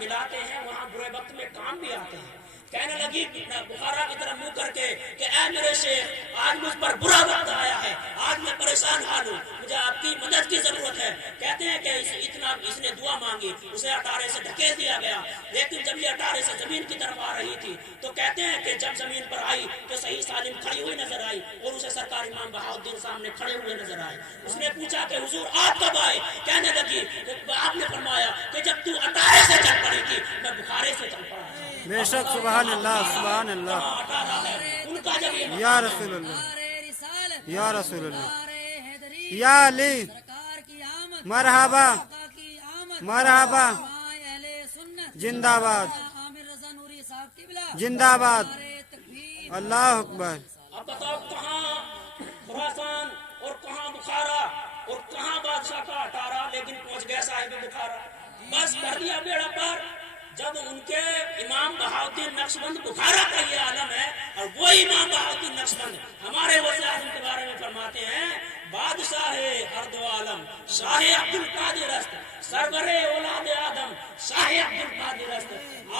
ملاتے ہیں وہاں برے وقت میں کام بھی آتے ہیں. کہنے لگی بخارا کی طرف منہ کر کے کہ اے میرے شیخ آج مجھ پر برا وقت آیا ہے, آج میں پریشان حال ہوں, مجھے آپ کی مدد کی ضرورت ہے. کہتے ہیں کہ اس نے دعا مانگی, اسے اٹارے سے دھکیل دیا گیا, لیکن جب یہ اٹارے سے زمین کی طرف آ رہی تھی تو کہتے ہیں کہ جب زمین پر آئی تو صحیح سالم کھڑی ہوئی نظر آئی اور اسے سرکار امام بہاؤالدین سامنے کھڑے ہوئے نظر آئے. اس نے پوچھا کہ حضور آپ کب آئے؟ کہنے لگی آپ نے فرمایا کہ جب تو اٹارے سے چل پڑی تھی میں بخارے سے چل پڑا. بے شک سبحان اللہ سبحان اللہ ان کا جب یہ یا رسول اللہ یا رسول اللہ یا علی مرحبا مرحبا زندہ باد زندہ باد اللہ اکبر. اب بتاؤ کہاں خراسان اور کہاں بخارا اور کہاں بادشاہ کا اٹارا, لیکن پہنچ گیا صاحب بخارا. بس کر دیا بیڑا پار. جب ان کے امام بہاؤالدین نقشبند بخارا کا یہ عالم ہے اور وہی امام بہاؤالدین نقشبند ہمارے غوث اعظم کے بارے میں فرماتے ہیں بادشاہ ارض و عالم شاہ عبد القادر است, سرور اولاد آدم شاہ عبد القادر است,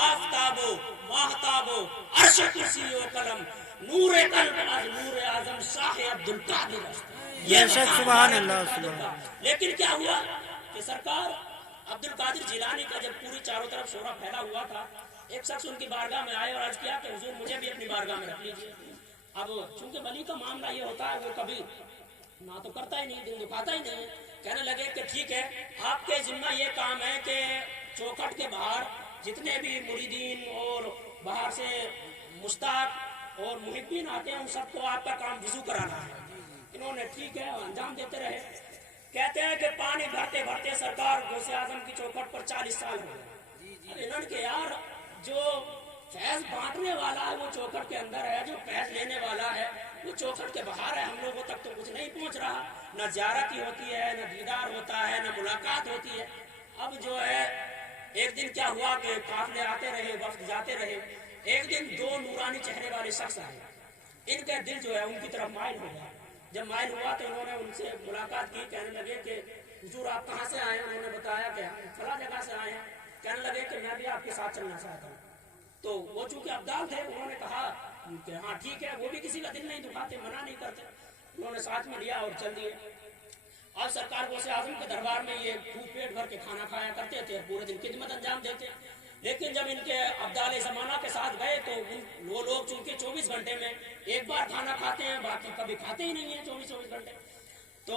آفتاب و ماہتاب و عرش و کرسی و قلم نور قلب از نور اعظم شاہ عبد القادر است. بے شک سبحان اللہ سبحان. لیکن کیا ہوا کہ سرکار عبد القادر جیلانی کا جب پوری چاروں طرف شورا پھیلا ہوا تھا, ایک شخص ان کی بارگاہ میں آئے اور عرض کیا کہ حضور مجھے بھی اپنی بارگاہ میں رکھ لیجیے. اب چونکہ ولی کا معاملہ یہ ہوتا ہے وہ کبھی نہ تو کرتا ہی نہیں, دل دکھاتا ہی نہیں. کہنے لگے کہ ٹھیک ہے آپ کے ذمہ یہ کام ہے کہ چوکھٹ کے باہر جتنے بھی مریدین اور باہر سے مشتاق اور محبین آتے ہیں ان سب کو آپ کا کام وضو کرانا ہے. انہوں نے ٹھیک ہے انجام دیتے رہے. کہتے ہیں کہ پانی بھرتے بھرتے سرکار غوث اعظم کی چوکھٹ پر 40 سال ہو گئے. انہوں نے کہ یار جو فیض بانٹنے والا ہے وہ چوکھٹ کے اندر ہے, جو فیض لینے والا ہے وہ چوکھٹ کے باہر ہے, ہم لوگوں تک تو کچھ نہیں پہنچ رہا, نہ زیارت ہی ہوتی ہے, نہ دیدار ہوتا ہے, نہ ملاقات ہوتی ہے. اب جو ہے ایک دن کیا ہوا کہ قافلے آتے رہے, وفد جاتے رہے. ایک دن 2 نورانی چہرے والے شخص آئے, ان کا دل جو ہے ان کی طرف مائل ہو گیا. جب مائل ہوا تو انہوں نے ان سے ملاقات کی. کہنے لگے کہ حضور آپ کہاں سے آئے ہیں؟ انہوں نے بتایا کہ فلاں جگہ سے آئے ہیں. کہنے لگے کہ میں بھی آپ کے ساتھ چلنا چاہتا ہوں. تو وہ چونکہ ابدال تھے انہوں نے کہا کہ ہاں ٹھیک ہے, وہ بھی کسی کا دل نہیں دکھاتے, منع نہیں کرتے. انہوں نے ساتھ میں لیا اور چل دیے. اور سرکار غوث اعظم کے دربار میں یہ خوب پیٹ بھر کے کھانا کھایا کرتے تھے, پورے دن خدمت انجام دیتے. لیکن جب ان کے ابدال زمانہ کے ساتھ گئے تو وہ لوگ چونکہ 24 گھنٹے میں ایک بار کھانا کھاتے ہیں, باقی کبھی کھاتے ہی نہیں ہیں 24 گھنٹے. تو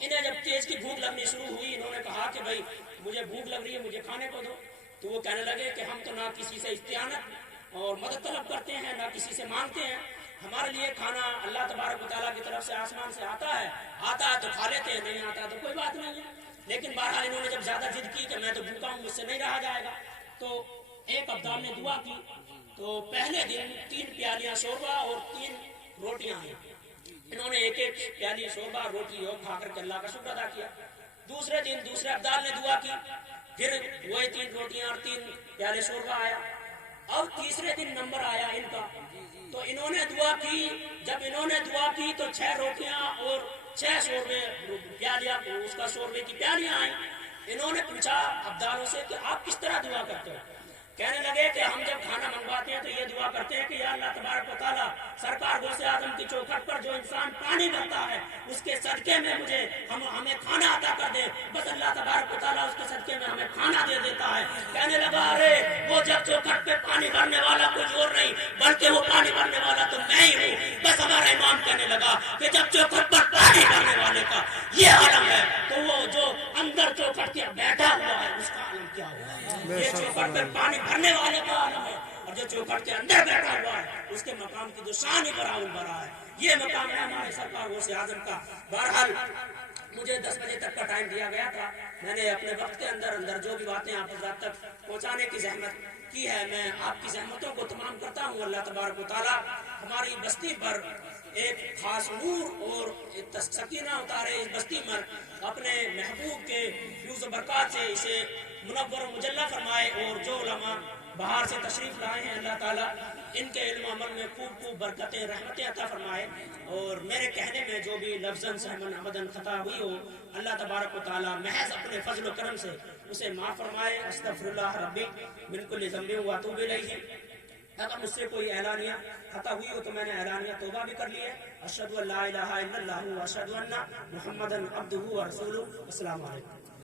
انہیں جب تیز کی بھوک لگنی شروع ہوئی, انہوں نے کہا کہ بھائی مجھے بھوک لگ رہی ہے, مجھے کھانے کو دو. تو وہ کہنے لگے کہ ہم تو نہ کسی سے استعانت اور مدد طلب کرتے ہیں, نہ کسی سے مانگتے ہیں. ہمارے لیے کھانا اللہ تبارک و تعالیٰ کی طرف سے آسمان سے آتا ہے تو کھا لیتے ہیں, نہیں آتا تو کوئی بات نہیں ہے. لیکن بہرحال انہوں نے جب زیادہ ضد کی کہ میں تو بھوکا ہوں, مجھ سے نہیں رہا جائے گا, تو ایک ابدال نے دعا کی. تو پہلے دن 3 پیالیاں شوربہ اور 3 روٹیاں آئیں. انہوں نے ایک پیالی شوربہ روٹی اور کھا کر کے اللہ کا شکر ادا کیا. دوسرے دن دوسرے ابدال نے دعا کی, پھر وہی 3 روٹیاں اور 3 پیالے شوربہ آیا. اور تیسرے دن نمبر آیا ان کا, تو انہوں نے دعا کی. جب انہوں نے دعا کی تو 6 روٹیاں اور 6 شوربے پیالیاں اس کا شوربے کی پیالیاں آئیں. انہوں نے پوچھا ابدالوں سے کہ آپ کس طرح دعا کرتے ہو؟ کہنے لگے کہ ہم جب کھانا منگواتے ہیں تو یہ دعا کرتے ہیں کہ یا اللہ تبارک و تعالیٰ سرکار غوث اعظم کی چوکھٹ پر جو انسان پانی بھرتا ہے اس کے صدقے میں ہمیں کھانا عطا کر دے. بس اللہ تبارک و تعالیٰ اس کے صدقے میں ہمیں کھانا دے دیتا ہے. کہنے لگا ارے وہ جب چوکھٹ پہ پانی بھرنے والا کوئی اور نہیں بلکہ وہ پانی بھرنے والا تو میں ہی ہوں. بس ہمارا امام کہنے لگا کہ جب چوکھٹ پر پانی بھرنے والے کا یہ عالم ہے تو وہ جو اندر چوکھٹ کے بیٹھا ہوا ہے اس کا عالم کیا ہوگا. یہ چوکھٹ پہ پانی بھرنے والے کا عالم ہے, اور جو چوکھٹ کے اندر بیٹھا ہوا ہے اس کے مقام کی تو شان ہی برابر بڑا ہے. یہ مقام ہے ہمارے سرکار غوث اعظم کا. بہرحال مجھے 10 بجے تک کا ٹائم دیا گیا تھا. میں نے اپنے وقت کے اندر جو بھی باتیں آپ حضرات تک پہنچانے کی زحمت کی ہے, میں آپ کی زحمتوں کو تمام کرتا ہوں. اللہ تبارک و تعالیٰ ہماری بستی پر ایک خاص نور اور سکینہ اتارے. اس بستی پر اپنے محبوب کے فیوز و برکات سے اسے منور و مجلہ فرمائے, اور جو علماء باہر سے تشریف لائے ہیں اللہ تعالیٰ ان کے علم عمل میں خوب برکتیں رحمتیں عطا فرمائے. اور میرے کہنے میں جو بھی لفظاً سہمن عمدن خطا ہوئی ہو اللہ تبارک و تعالیٰ محض اپنے فضل و کرم سے اسے معاف فرمائے. استغفراللہ ربی من کل ذنب و اتوب الیہ. اگر مجھ سے کوئی اعلانیہ خطا ہوئی ہو تو میں نے اعلانیہ توبہ بھی کر لی ہے. اشہد ان لا الہ الا اللہ و اشہد ان محمدا عبدہ و رسولہ. السلام علیکم.